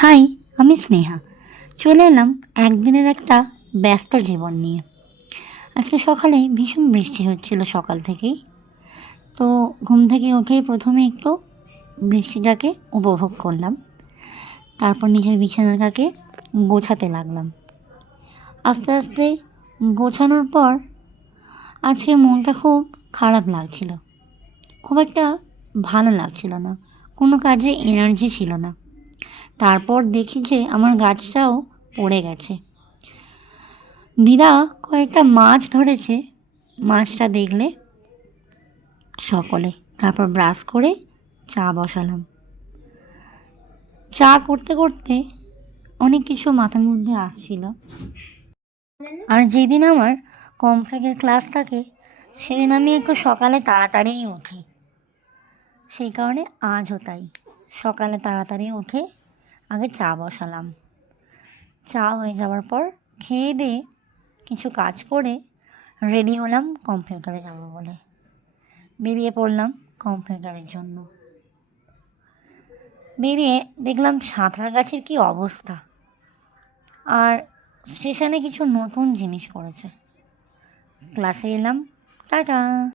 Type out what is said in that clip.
High, আমি স্নেহা। চলে এলাম একদিনের একটা ব্যস্ত জীবন নিয়ে। আজকে সকালে ভীষণ বৃষ্টি হচ্ছিল সকাল থেকেই। তো ঘুম থেকে উঠেই প্রথমে একটু বৃষ্টিটাকে উপভোগ করলাম। তারপর নিজের বিছানাটাকে গোছাতে লাগলাম। আস্তে আস্তে গোছানোর পর আজকে মনটা খুব খারাপ লাগছিল। খুব একটা ভালো লাগছিল না, কোনো কাজে এনার্জি ছিল না। তারপর দেখি যে আমার গাছটাও পড়ে গেছে। দিদা কয়েকটা মাছ ধরেছে, মাছটা দেখলে সকলে। তারপর ব্রাশ করে চা বসালাম। চা করতে করতে অনেক কিছু মাথার মধ্যে আসছিল। আর যেদিন আমার কম্পিউটারের ক্লাস থাকে সেদিন আমি একটু সকালে তাড়াতাড়িই উঠি। সেই কারণে আজও তাই সকালে তাড়াতাড়ি উঠে আগে চা বসালাম। চা হয়ে যাওয়ার পর খেয়ে দিয়ে কিছু কাজ করে রেডি হলাম কম্পিউটারে যাব বলে। বেরিয়ে পড়লাম কম্পিউটারের জন্য। বেরিয়ে দেখলাম সাঁতরাগাছির কী অবস্থা, আর স্টেশনে কিছু নতুন জিনিস করেছে। ক্লাসে এলাম, টাটা।